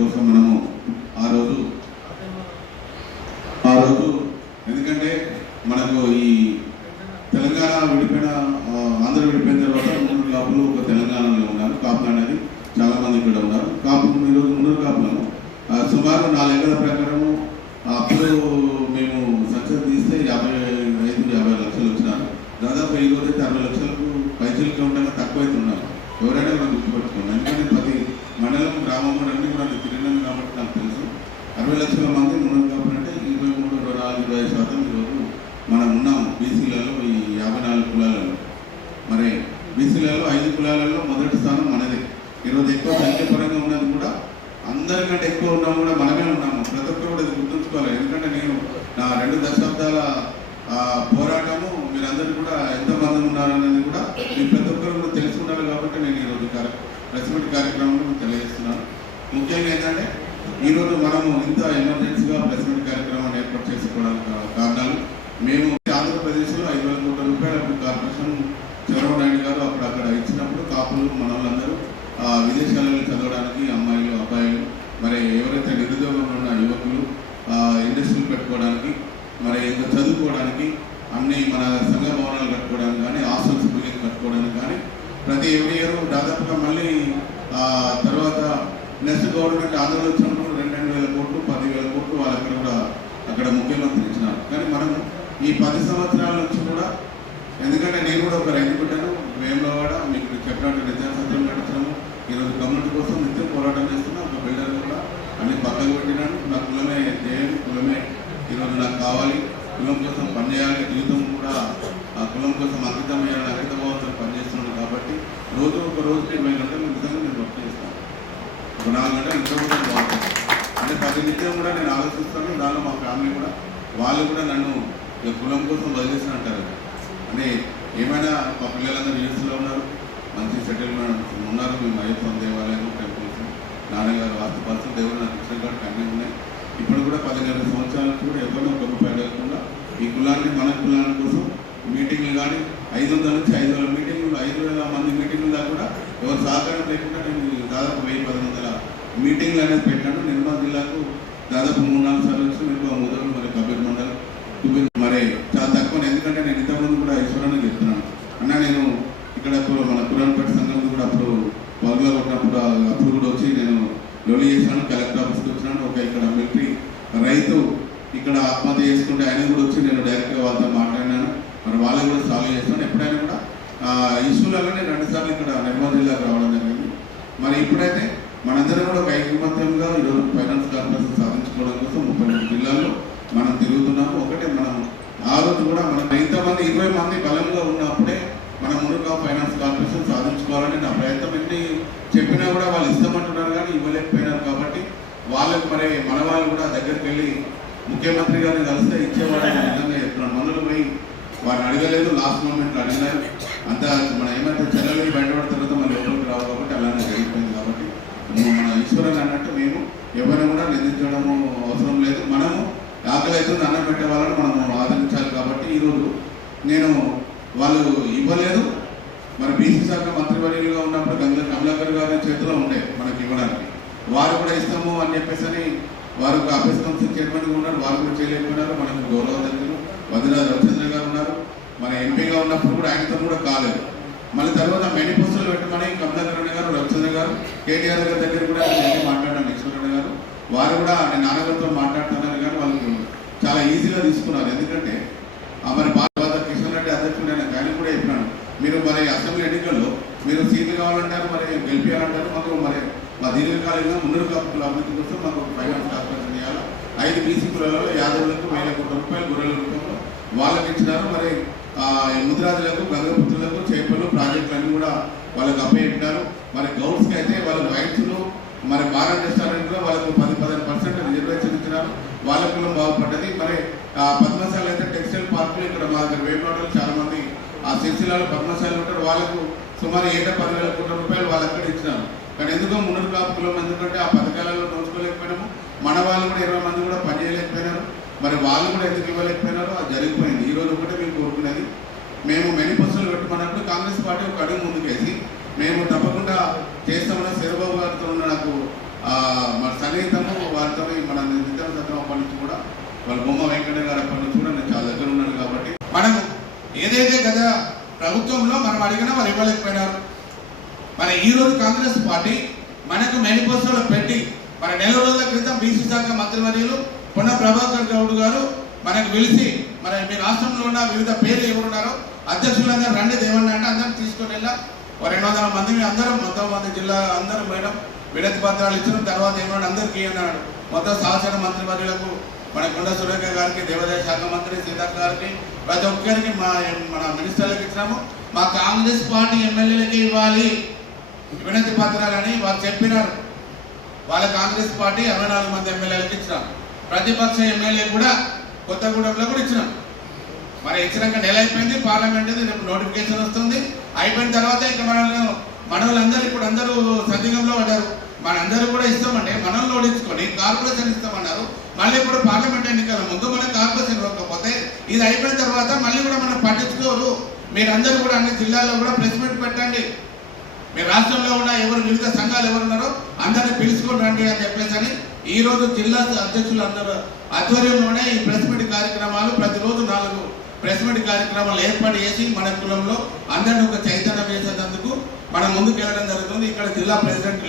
కోసం మనము ఆ రోజు ఆ రోజు ఎందుకంటే మనకు ఈ తెలంగాణ విడిపోయిన ఆంధ్ర విడిపోయిన తర్వాత మున్నూరు కాపులు ఒక తెలంగాణలో ఉన్నారు. కాపులు అనేది చాలా మంది ఇక్కడ ఉన్నారు. కాపులు ఈరోజు మున్నూరు కాపులను సుమారు నా లెక్కల ప్రకారము అప్పుడు మేము సక్సెస్ తీస్తే యాభై ఐదు యాభై లక్షలు వచ్చినారు దాదాపు ఈ రోజు అయితే అరవై లక్షలకు పైసలకి ఉండగా తక్కువ అయితే ఉన్నారు ఎవరైనా కూడా గుర్తుపెట్టుకున్నాను ఎందుకంటే ప్రతి మండలం గ్రామం కూడా అన్ని కూడా నేను తిరిగినాను కాబట్టి నాకు తెలుసు అరవై లక్షల మంది మున్నూరు కాపులు అంటే ఇరవై మూడు ఇరవై నాలుగు ఇరవై ఐదు శాతం ఈరోజు మనం ఉన్నాం బీసీలలో ఈ యాభై నాలుగు కులాలలో మరి బీసీలలో ఐదు కులాలలో మొదటి స్థానం మనదే ఈరోజు ఎక్కువ సంఖ్యాపరంగా ఉన్నది కూడా కంటే ఎక్కువ ఉన్నాము కూడా మనమే ఉన్నాము. ప్రతి ఒక్కరు కూడా ఇది గుర్తుంచుకోవాలి. ఎందుకంటే నేను నా రెండు దశాబ్దాల పోరాటము మీరందరూ కూడా ఎంతమంది ఉన్నారనేది కూడా మీరు ప్రతి ఒక్కరు కూడా తెలుసుకున్నారు కాబట్టి నేను ఈరోజు కార్య ప్రెస్ మీట్ కార్యక్రమంలో తెలియజేస్తున్నాను. ముఖ్యంగా ఏంటంటే ఈరోజు మనము ఇంత ఎమర్జెన్సీగా ప్రెస్ మీట్ కార్యక్రమాన్ని ఏర్పాటు చేసుకోవడానికి కారణాలు మేము ఆంధ్రప్రదేశ్లో ఐదు వేల కోట్ల రూపాయలు అప్పుడు కార్పొరేషన్ చంద్రబాబు నాయుడు గారు అప్పుడు అక్కడ ఇచ్చినప్పుడు కాపులు మన ఆ, విదేశాలలో చదవడానికి అమ్మ మరి ఇంకా చదువుకోవడానికి అన్ని మన సంఘ భవనాలు కట్టుకోవడానికి కానీ హాస్టల్స్ బిల్డింగ్ కట్టుకోవడానికి కానీ ప్రతి ఎవరి ఇయర్ దాదాపుగా మళ్ళీ ఆ, తర్వాత నెక్స్ట్ గవర్నమెంట్ ఆంధ్రలో వచ్చినప్పుడు రెండు రెండు వేల కోట్లు పదివేల కోట్లు వాళ్ళక్కడ కూడా అక్కడ ముఖ్యమంత్రి ఇచ్చినారు. కానీ మనం ఈ పది సంవత్సరాల నుంచి కూడా ఎందుకంటే నేను కూడా ఒక రైతు బిడ్డను వేములవాడ మీకు చెప్పినట్టు నిజాం సత్యం నడుస్తున్నాము ఈరోజు కమ్యూనిటీ కోసం నిత్యం పోరాటం చేస్తున్నాను ఒక బిల్డర్ కూడా అన్ని పక్కకు పెట్టినాను. నా కులమే దేవుడు కులమే ఈరోజు నాకు కావాలి. కులం కోసం పనిచేయాలి. జీవితం కూడా ఆ కులం కోసం అంకితం అయ్యాలని పనిచేస్తున్నాడు పనిచేస్తున్నాను కాబట్టి రోజు ఒక రోజు ఇరవై గంటలు నిజంగా నేను వర్క్ చేస్తాను. ఒక నాలుగు గంటలు ఇంకా కూడా బాగుంటుంది అంటే ప్రతి నిత్యం కూడా నేను ఆలోచిస్తాను. దానిలో మా ఫ్యామిలీ కూడా వాళ్ళు కూడా నన్ను ఇక కులం కోసం వదిలేసిన అంటారు అంటే ఏమైనా మా పిల్లలందరూ యూఎస్లో ఉన్నారు. మంచి సెటిల్మెంట్ ఉన్నారు. మేము అయ్యప్ప దేవాలయం టెంపుల్స్ నాన్నగారు ఆస్తుపాస్తులు దేవుడు నాకు ఇచ్చిన కూడా కన్నీ ఉన్నాయి. ఇప్పుడు కూడా పదిహేను సంవత్సరాలకు కూడా ఎవరినో ఒక రూపాయి అడగకుండా ఈ కులాన్ని మన కులాల కోసం మీటింగ్లు కానీ ఐదు వందల నుంచి ఐదు వేల మీటింగ్లు ఐదు వేల మంది మీటింగ్లు దాకా కూడా ఎవరు సహకారం లేకుండా నేను దాదాపు వెయ్యి పది వందల మీటింగ్లు అనేది పెట్టాను. నిర్మల్ జిల్లాకు దాదాపు మూడు నాలుగు సార్లు వచ్చి మీకు ముదలు మరి కబీర్ మండల్ మరి చాలా తక్కువ. ఎందుకంటే నేను ఇంతకుముందు కూడా ఈశ్వరాన్ని చెప్తున్నాను. అన్న నేను ఇక్కడ కు- మన కురాన్పేట సంఘం కూడా అప్పుడు పగులో ఉన్నప్పుడు అప్పుడు కూడా వచ్చి నేను లోలి చేశాను కలెక్టర్ ఆఫీస్కి వచ్చినాను ఒక ఇక్కడ మిలిటరీ రైతు ఇక్కడ ఆత్మహత్య చేసుకుంటే ఆయన కూడా వచ్చి నేను డైరెక్ట్గా వాళ్ళతో మాట్లాడినాను మరి వాళ్ళని కూడా సాల్వ్ చేస్తాను ఎప్పుడైనా కూడా ఆ, ఇష్యూలలో నేను రెండుసార్లు ఇక్కడ నిర్మల్ జిల్లాకు రావడం జరిగింది. మరి ఇప్పుడైతే మనందరం కూడా ఒక ఐకమత్యంగా ఈరోజు ఫైనాన్స్ కార్పొరేషన్ సాధించుకోవడం కోసం ముప్పై రెండు జిల్లాల్లో మనం తిరుగుతున్నాము. ఒకటే మనం ఆ రోజు కూడా మనం ఇంతమంది ఇరవై మంది బలంగా ఉన్నప్పుడే మనం మురుగా ఫైనాన్స్ కార్పొరేషన్ సాధించుకోవాలని నా ప్రయత్నం ఎన్ని చెప్పినా కూడా వాళ్ళు ఇస్తామంటున్నారు కానీ ఇవ్వలేకపోయినారు కాబట్టి వాళ్ళకి మరి మన వాళ్ళు కూడా దగ్గరికి వెళ్ళి ముఖ్యమంత్రి గారిని కలిస్తే ఇచ్చేవాళ్ళని నిజంగా చెప్తున్నాను. మందులు పోయి వారిని అడగలేదు లాస్ట్ మూమెంట్లో అడిగినారు అంత మన ఏమంటే చెల్లెలు బయటపడిన తర్వాత మన ఎవరికి రావు కాబట్టి అలానే జరిగిపోయింది కాబట్టి మన ఈశ్వరుని అన్నట్టు మేము ఎవరిని కూడా నిందించడము అవసరం లేదు. మనము ఆకలి అవుతుంది అన్నం పెట్టే వాళ్ళని మనము ఆదరించాలి కాబట్టి ఈరోజు నేను వాళ్ళు ఇవ్వలేదు. మరి బీసీ శాఖ మంత్రివర్యులుగా ఉన్నప్పుడు గంగ కమలాకర్ గారి చేతిలో ఉండే మనకి ఇవ్వడానికి. వారు కూడా ఇస్తాము అని చెప్పేసి అని వారు ఆఫీస్ కౌన్సిల్ చైర్మన్గా ఉన్నారు. వారు కూడా చేయలేకపోయినారు. మనకు గౌరవ దగ్గర రవిచంద్ర గారు ఉన్నారు. మన ఎంపీగా ఉన్నప్పుడు కూడా ఆయనతో కూడా కాలేదు. మళ్ళీ తర్వాత మేనిఫెస్టోలు పెట్టమని కమలాకరణ గారు రవిచంద్ర గారు కేటీఆర్ గారి దగ్గర కూడా నేను వెళ్ళి మాట్లాడాను ఈశ్వరరెడ్డి గారు. వారు కూడా నేను నాన్నగారితో మాట్లాడుతున్నారు కానీ వాళ్ళు చాలా ఈజీగా తీసుకున్నారు. ఎందుకంటే ఆ మరి బాధ కిషన్ రెడ్డి అధ్యక్షుడు ఆయన కానీ కూడా చెప్పినాను మీరు మరి అసెంబ్లీ ఎన్నికల్లో మీరు సీట్లు కావాలంటారు మరి గెలిపించాలంటారు మాకు మరి మా దీర్ఘకాలంగా మున్నూరు కాపుల అభివృద్ధి కోసం మాకు ఫైనాన్స్ కార్పొరేషన్ ఐదు బీసీ కులాలలో యాదవులకు వేల కోట్ల రూపాయలు గొర్రెల రూపంలో వాళ్ళకి ఇచ్చినారు. మరి ఆ, ముద్రాజులకు గంగపుత్రులకు చేపలు ప్రాజెక్టులు అన్ని కూడా వాళ్ళకి అప్పచెప్పినారు. మరి గౌడ్స్కి అయితే వాళ్ళ రైతులు మరి భారత్ రెస్టారెంట్లో వాళ్ళకు పది పదిహేను పర్సెంట్ రిజర్వేషన్ ఇచ్చినారు వాళ్ళ కులం బాగుపడ్డది. మరి ఆ పద్మశాల అయితే టెక్స్టైల్ పార్కులు ఇక్కడ మా దగ్గర వేపనలో చాలామంది ఆ సిరిసిల్లాలో పద్మశాలు ఉంటారు. వాళ్ళకు సుమారు ఏటా పదివేల కోట్ల రూపాయలు వాళ్ళు అక్కడ ఇచ్చినారు. కానీ ఎందుకో మున్నూరు కాపు కులం ఎందుకంటే ఆ పథకాలలో నోచుకోలేకపోయినాము. మన వాళ్ళు కూడా ఇరవై మంది కూడా పని చేయలేకపోయినారు. మరి వాళ్ళు కూడా ఎందుకు ఇవ్వలేకపోయినారో? అది జరిగిపోయింది. ఈ రోజు ఒకటే మేము కోరుకునేది. మేము మేనిఫెస్టోలు పెట్టమన్నప్పుడు కాంగ్రెస్ పార్టీ ఒక అడుగు ముందుకేసి మేము తప్పకుండా చేస్తామన్న శరబాబు గారితో ఉన్న నాకు మన సన్నిహితము వారితో మన నిత్యం సత్రం అప్పటి నుంచి కూడా వాళ్ళ బొమ్మ వెంకట గారు అప్పటి నుంచి కూడా నేను చాలా దగ్గర ఉన్నాను కాబట్టి మనం ఏదైతే గత ప్రభుత్వంలో మనం అడిగినా వారు ఇవ్వలేకపోయినారు. మన ఈరోజు కాంగ్రెస్ పార్టీ మనకు మేనిఫెస్టోలో పెట్టి మన నెల రోజుల క్రితం బీసీ శాఖ మంత్రివర్యులు పొన్న ప్రభాకర్ గౌడ్ గారు మనకు పిలిచి మన మీ రాష్ట్రంలో ఉన్న వివిధ పేర్లు ఎవరున్నారో అధ్యక్షులందరూ రండి దేవన్న అంటే అందరం తీసుకొని వెళ్ళా. రెండు వందల మంది మీ అందరం మొత్తం మంది జిల్లా అందరం మేడం విడతి పత్రాలు ఇచ్చిన తర్వాత ఏమన్నాడు అందరికీ అన్నాడు. మొత్తం సహచర మంత్రివర్యులకు మన కొండ సురేఖ గారికి దేవాదాయ శాఖ మంత్రి సీతక్క గారికి ప్రతి ఒక్కరికి మా మన మినిస్టర్లకు ఇచ్చినాము. మా కాంగ్రెస్ పార్టీ ఎమ్మెల్యేలకి ఇవ్వాలి. వినతి పత్రాలని వారు చెప్పినారు. వాళ్ళ కాంగ్రెస్ పార్టీ అరవై నాలుగు మంది ఎమ్మెల్యేలకు ఇచ్చినాం. ప్రతిపక్ష ఎమ్మెల్యే కూడా కొత్తగూడెంలో కూడా ఇచ్చినాం. మరి ఇచ్చినాక నెల అయిపోయింది పార్లమెంట్ రేపు నోటిఫికేషన్ వస్తుంది. అయిపోయిన తర్వాత ఇక మనల్ని మనోళ్ళందరూ ఇప్పుడు అందరూ సందిగంలో పడ్డారు. మనందరూ కూడా ఇస్తామంటే మనల్ని ఓడించుకొని కార్పొరేషన్ ఇస్తామన్నారు. మళ్ళీ ఇప్పుడు పార్లమెంట్ ఎన్నికల ముందు మన కార్పొరేషన్ ఇవ్వకపోతే ఇది అయిపోయిన తర్వాత మళ్ళీ కూడా మనం పట్టించుకోరు. మీరందరూ కూడా అన్ని జిల్లాల్లో కూడా ప్రెస్ మీట్ పెట్టండి. మీ రాష్ట్రంలో ఉన్న ఎవరు వివిధ సంఘాలు ఎవరు ఉన్నారో అందరిని రండి అని చెప్పేసి అని ఈ రోజు జిల్లా అధ్యక్షులు అందరూ ఆధ్వర్యంలోనే ఈ ప్రెస్ మీట్ కార్యక్రమాలు ప్రతిరోజు నాలుగు ప్రెస్ మీట్ కార్యక్రమాలు ఏర్పాటు చేసి మన కులంలో అందరిని ఒక చైతన్యం చేసేందుకు మనం ముందుకు వెళ్ళడం జరుగుతుంది. ఇక్కడ జిల్లా ప్రెసిడెంట్